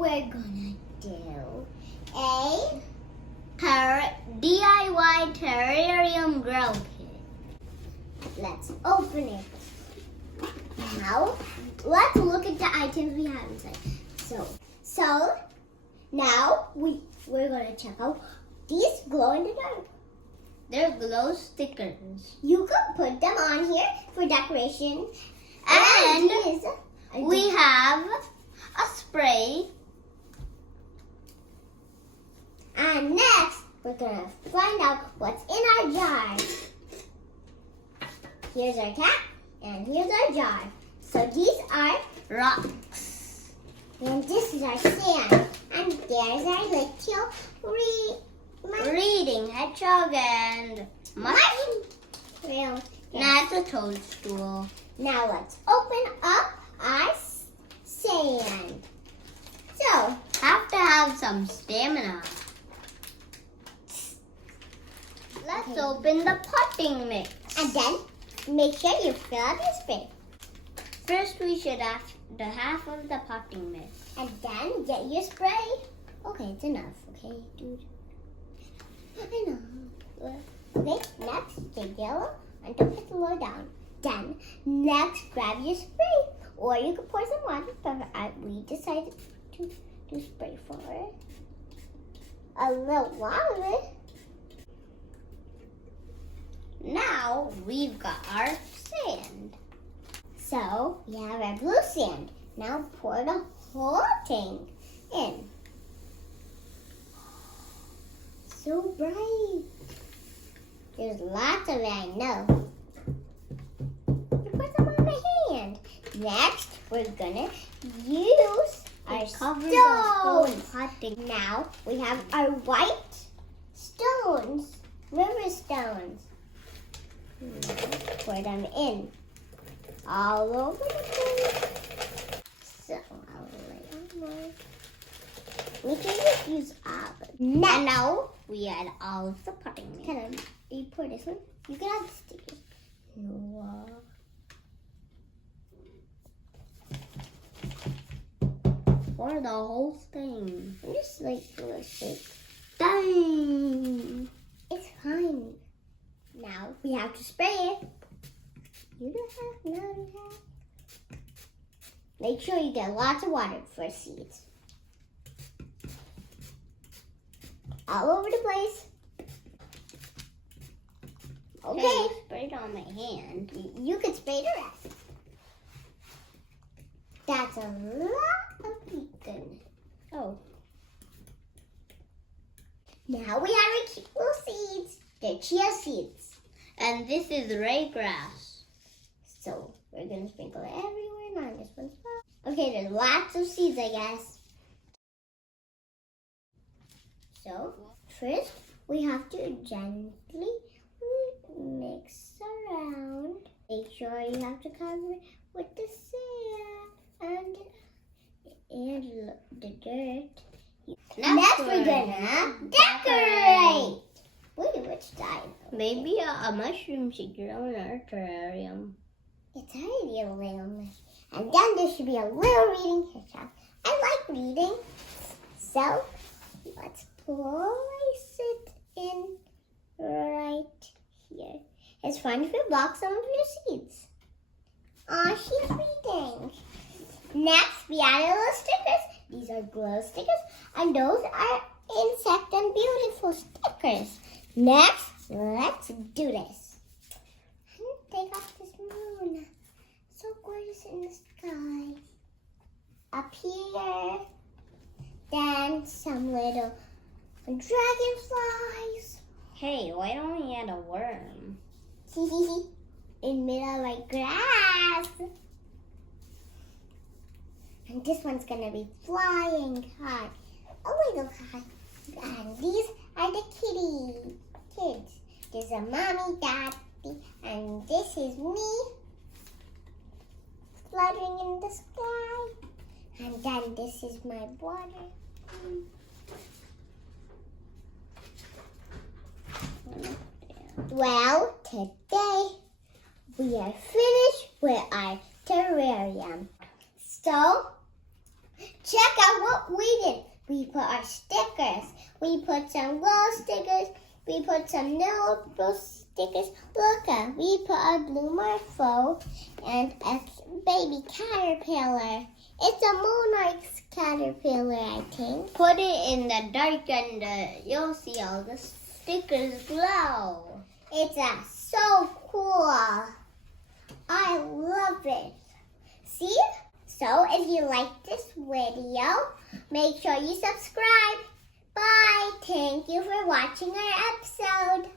we're gonna do a DIY Terrarium Grow Kit. Let's open it. Now, let's look at the items we have inside. So now we're gonna check out these glow in the dark. They're glow stickers. You could put them on here for decoration. And we have a spray. And next, we're gonna find out what's in our jar. Here's our cap, and here's our jar. So these are rocks. And this is our sand. And there's our little reading hedgehog and mushroom. That's a toadstool. Now let's open up our sand. So, have to have some stamina. Let's open the potting mix. And then, make sure you fill up your spray. First, we should add the half of the potting mix. And then, get your spray. Okay, it's enough. Okay, dude. I know. Okay, next, get yellow and don't put the low down. Then, next, grab your spray. Or you can pour some water, but we decided to spray for a little water. Now, we've got our sand. So, we have our blue sand. Now, pour the whole thing in. So bright. There's lots of it, I know. Put them on my hand. Next, we're gonna use our stones. Now, we have our white stones, river stones. Pour them in all over the place. So, I'll lay on more. We can use all of it. Now, we add all of the potting mix. Can you pour this one? You can add the stickers. No. Pour the whole thing. I'm just like doing a shake. Dang! It's fine. Now we have to spray it. You don't have, no, you have. Make sure you get lots of water for seeds. All over the place. Okay. I sprayed on my hand. You could spray the rest. That's a lot of beacon. Oh. Now we have our cute little seeds. They're chia seeds. And this is raygrass. So we're going to sprinkle it everywhere, not just one spot. Okay, there's lots of seeds, I guess. So first, we have to gently mix around. Make sure you have to cover it with the sand and the dirt. Next we're gonna decorate. Wait, which side? Maybe a mushroom should grow in our terrarium. It's already a little mushroom. And then there should be a little reading hedgehog. I like reading. So, let's place it in right here. It's fun if you block some of your seeds. Aw, she's reading. Next, we added little stickers. These are glow stickers, and those are insect and beautiful stickers. Next, let's do this. Take off this moon. So gorgeous in the sky. Up here. Then some little dragonflies. Hey, why don't we add a worm? In middle like grass. And this one's gonna be flying high. A little high. And these are the kids. There's a mommy, daddy, and this is me fluttering in the sky. And then this is my water. Well, today we are finished with our terrarium. So, Check out what we did. We put our stickers. We put some glow stickers. We put some notebook stickers. Look, we put a blue Morpho and a baby caterpillar. It's a monarch caterpillar, I think. Put it in the dark and you'll see all the stickers glow. It's so cool. I love it. See? So if you like this video, make sure you subscribe. Bye. Thank you for watching our episode.